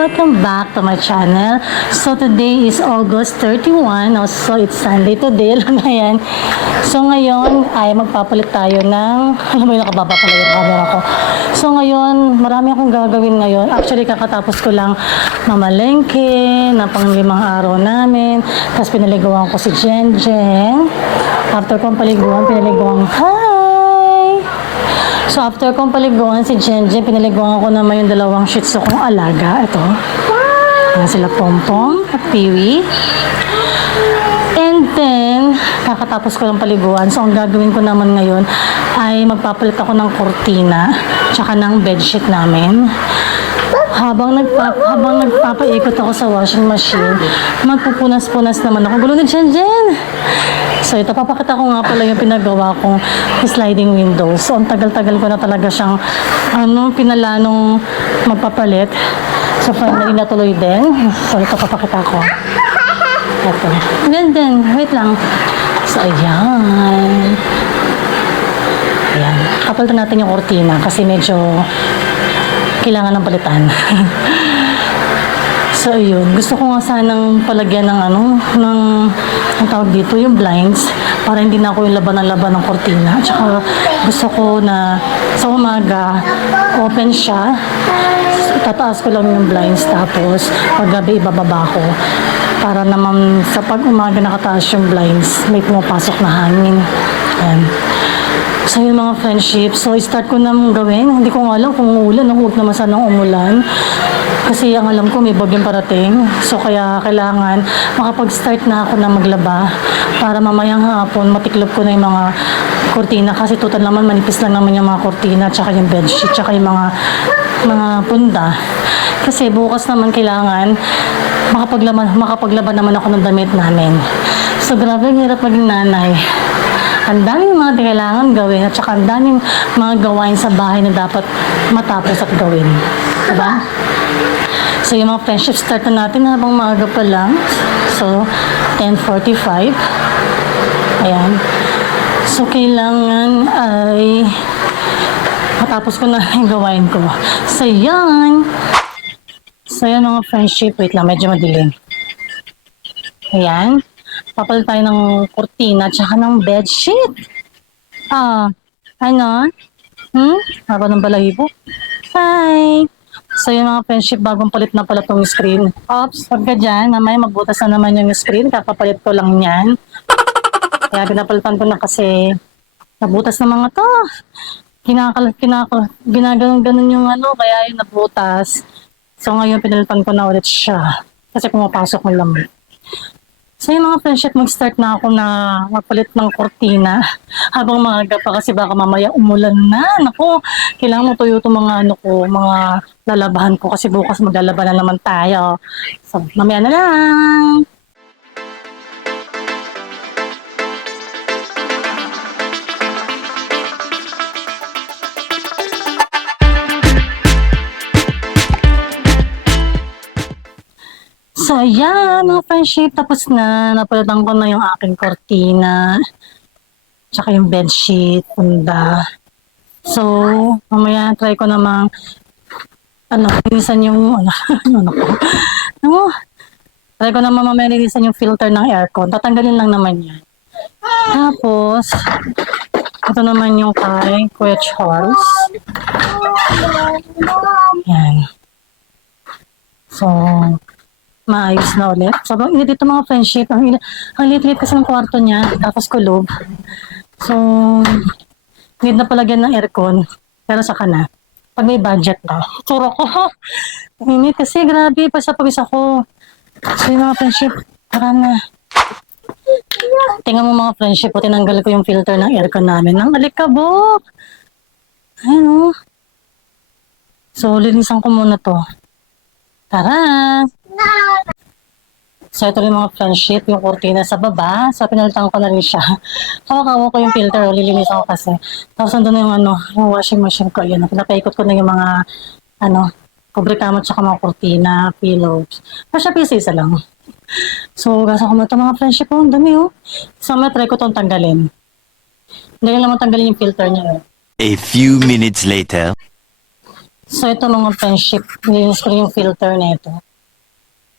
Welcome back to my channel. So today is August 31. So it's Sunday today. Alam na yan. So ngayon ay magpapalit tayo ng alam mo yung nakababa pala yung camera ko. So ngayon marami akong gagawin ngayon. Actually kakatapos ko lang mamalengke na pang 5 araw namin. Tapos pinaliguan ko si Jen Jen. After kong paliguan, pinaliguan So, after kong paliguan si Jenjen, pinaliguan ko naman yung 2 shih tzu kong alaga. Ito. Yan sila Pompom at Piwi. And then, kakatapos ko lang paliguan. So, ang gagawin ko naman ngayon ay magpapalit ako ng kurtina tsaka ng bedsheet namin. Habang nagpapaikot ako sa washing machine, magpupunas-punas naman ako. Gulo ni Jenjen! So, ito, papakita ko nga pala yung pinagawa kong sliding window. So, ang tagal-tagal ko na talaga siyang pinalanong magpapalit. So, finally natuloy din. So, ito, papakita ko. Ito. And then, wait lang. So, ayan. Ayan. Kapalitan natin yung kurtina kasi medyo kailangan ng palitan. So, yun. Gusto ko nga sanang palagyan ng ang tawag dito, yung blinds, para hindi na ako yung laban ng kortina. Tsaka gusto ko na sa umaga, open siya. Tataas ko lang yung blinds, tapos paggabi ibababa ko. Para naman sa pag-umaga nakataas yung blinds, may pumapasok na hangin. Ayan. So yung mga friendship, so start ko na gawin. Hindi ko nga alam kung uulan, huwag naman sanang umulan. Kasi ang alam ko may bagyong parating. So kaya kailangan makapag-start na ako na maglaba para mamayang hapon matiklop ko na yung mga kurtina. Kasi total naman manipis lang naman yung mga kurtina tsaka yung bedsheet tsaka yung mga punda. Kasi bukas naman kailangan makapaglaba naman ako ng damit namin. So grabe ang hirap maging nanay. Ang daming mga kailangan gawin at saka ang daming mga gawain sa bahay na dapat matapos at gawin. Diba? So, yung mga friendship start na natin habang maaga pa lang. So, 10:45. Ayan. So, kailangan ay matapos ko na yung gawain ko. So, yan. So, yan mga friendship. Wait lang, medyo madilim. Ayan. Papalit tayo ng kurtina at saka ng bedsheet. Ano? Haba ng balahibo. Hi! So yung mga friendship, bagong palit na pala itong screen. Ops, wag ka dyan. Mamaya magbutas na naman yung screen. Kakapalit ko lang yan. Kaya pinapalitan ko na kasi nabutas na mga to. Ginaganon yung kaya yung nabutas. So ngayon pinalitan ko na ulit siya. Kasi pumapasok ng lamig. So yung mga friendship, mag-start na ako na magpalit ng kurtina habang maaga pa kasi baka mamaya umulan na. Naku, kailangan mo tuyo itong mga mga lalabahan ko kasi bukas maglalaban na naman tayo. So, mamaya na lang. So, ayan, mga friendship, tapos na. Napalitan ko na yung aking kortina. Tsaka yung bedsheet, punda. So, mamaya try ko namang, linisan yung, try ko namang mamaya linisan yung filter ng aircon. Tatanggalin lang naman yan. Tapos, ito naman yung kay Kuya Charles. Yan. So, maayos na ulit. Sobrang init dito mga friendship. Ang liit-liit kasi ng kwarto niya. Tapos kulob. So, need na palagyan ng aircon. Pero saka na. Pag may budget na. Turo ko. Init kasi grabe. Pasapagis ako. So, yung mga friendship. Tara na. Tingnan mo mga friendship. Tinanggal ko yung filter ng aircon namin. Ang alikabok. Ayun o. So, linisan ko muna to. Tara! So, ito rin mga friendship, yung kurtina sa baba. So, pinalitan ko na rin siya. Hawak-hawak ko yung filter, lilinisan ko kasi. Tapos, nandun na yung washing machine ko. Yun, pinapaikot ko na yung mga, kubrikamo at saka mga kurtina, pillows. Kasi isa lang. So, gasa ko ito mga friendship, ang dami So, may try ko itong tanggalin. Hindi lang matanggalin yung filter niya. A few minutes later. So ito mga friendship, nilinis ko rin yung filter nito.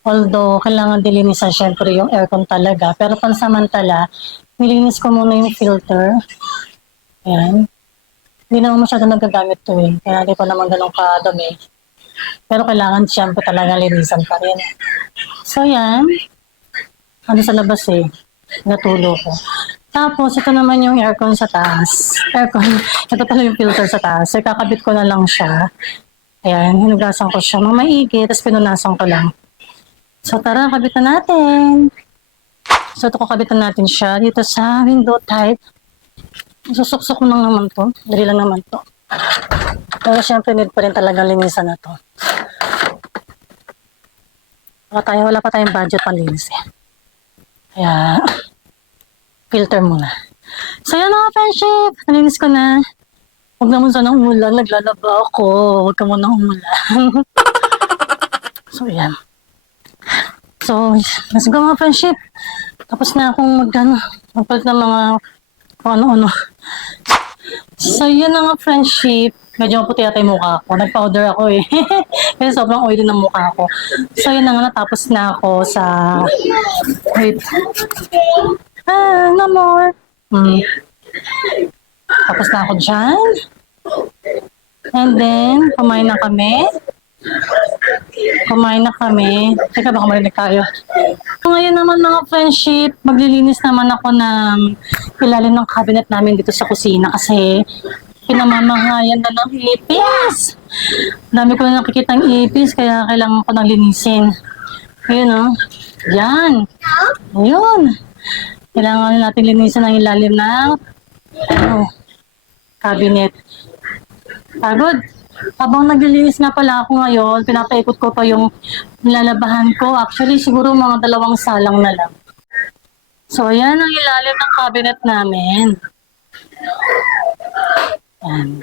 Although, kailangan dilinisan syempre yung aircon talaga. Pero pansamantala, nilinis ko muna yung filter. Ayan. Hindi naman masyado nagagamit to eh. Kaya hindi ko naman ganun kadami. Pero kailangan syempre talaga linisan pa rin. So yan. Ano sa labas eh. Natulo ko. Tapos, ito naman yung aircon sa taas. Aircon. Ito pala yung filter sa taas. So, kakabit ko na lang siya. Ayan, hinugasan ko siya. Mamaigi, tapos pinunasan ko lang. So, tara, kabitan natin. So, ito kabitan natin siya dito sa window type. Susuksok ko lang naman to. Dali lang naman to. Pero syempre, need pa rin talaga linisan na to. Wala pa tayong budget panlinis eh. Kaya, filter muna. So, yan mga friendship. Nalinis ko na. Huwag naman sana umulan. Naglalaba ako. Huwag ka muna umulan. So, yan. So, let's go mga friendship. Tapos na akong magpalit ng mga kung ano-ano. So, yun na nga friendship. Medyo maputi yata yung mukha ko. Nag-powder ako eh. Kasi sobrang oily ng mukha ko. So, yun na nga. Natapos na ako sa... Wait. No more. Tapos na ako dyan. And then, kumain na kami. Teka, baka marinig tayo. Ngayon naman mga friendship, maglilinis naman ako ng ilalim ng cabinet namin dito sa kusina kasi pinamamahayan na ng ipis. Dami ko na nakikita ng ipis kaya kailangan ko nang linisin. Ayun o. Yan. Ayun. Kailangan natin linisin ang ilalim ng cabinet. Pagod. Habang naglilinis nga pala ako ngayon, pinapaikot ko pa yung nilalabahan ko. Actually, siguro mga 2 salang na lang. So, ayan ang ilalim ng cabinet namin. Ayan.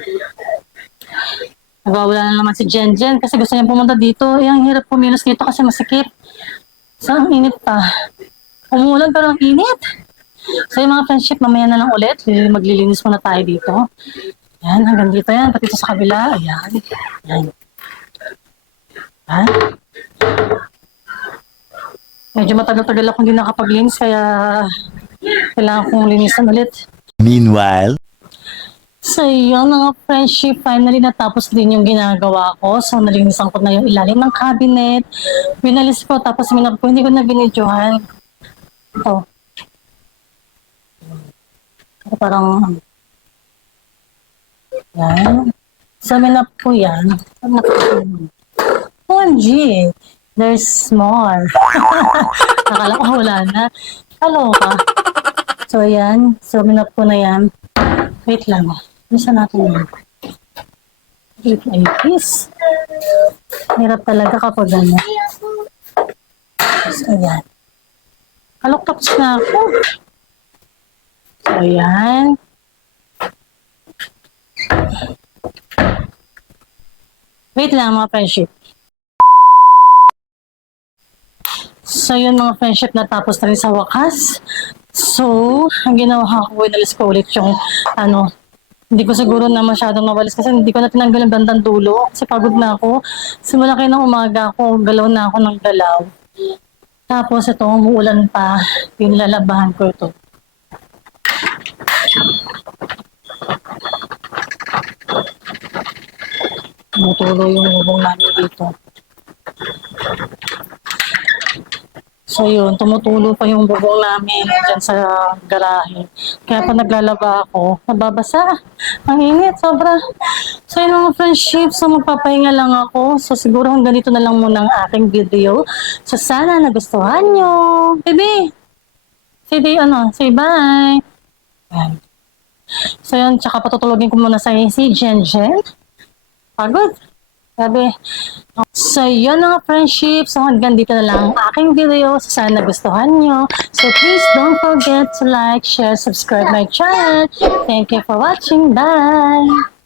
Nagwawala na naman si Jen kasi gusto niya pumunta dito. Ang hirap pumilos dito kasi masikip. So, ang init pa. Umulan pero ang init. So, yung mga friendship, mamaya na lang ulit. Maglilinis muna tayo dito. Yan, hanggang dito yan. Pati sa kabila. Ayan. Ayan. Ayan. Medyo matagal-tagal akong hindi nakapaglinis kaya kailangan kong linisan ulit. Meanwhile, So, yun mga friendship. Finally, natapos din yung ginagawa ko. So, nalinisan ko na yung ilalim ng cabinet. Binalis ko, tapos minap ko. Hindi ko na binidyohan. Ito. Ito parang... Yan. So, minap ko yan. OMG, there's more. Nakala ko wala na. Hello ka. So, yan. So, minap ko na yan. Wait lang. Bisa natin yan. Wait, please. Hirap talaga kapag ano. So, yan. Kalok-tapos na ako. So, yan. Wait lang mga friendship. So yun mga friendship, natapos na rin sa wakas. So, ang ginawa ko, inalis ko ulit yung hindi ko siguro na masyadong mawalis kasi hindi ko na tinanggal yung bandang dulo kasi pagod na ako. Simula kayo ng umaga ako, galaw na ako ng galaw. Tapos ito, umuulan pa, pinilalabahan ko ito. Tumutulo yung bubong namin dito. So yun, tumutulo pa yung bubong namin dyan sa garahe. Kaya pa naglalaba ako, nababasa. Ang init, sobra. So yun mga friendship, so magpapahinga lang ako. So siguro hanggang dito na lang muna ang aking video. So sana nagustuhan nyo. Baby! Say bye! Ayan. So yun, tsaka patutulogin ko muna si Jen. Pagod. Sabi. So, yun mga friendship. So, hanggang dito na lang ang aking video. So, sana nagustuhan nyo. So, please don't forget to like, share, subscribe my channel. Thank you for watching. Bye!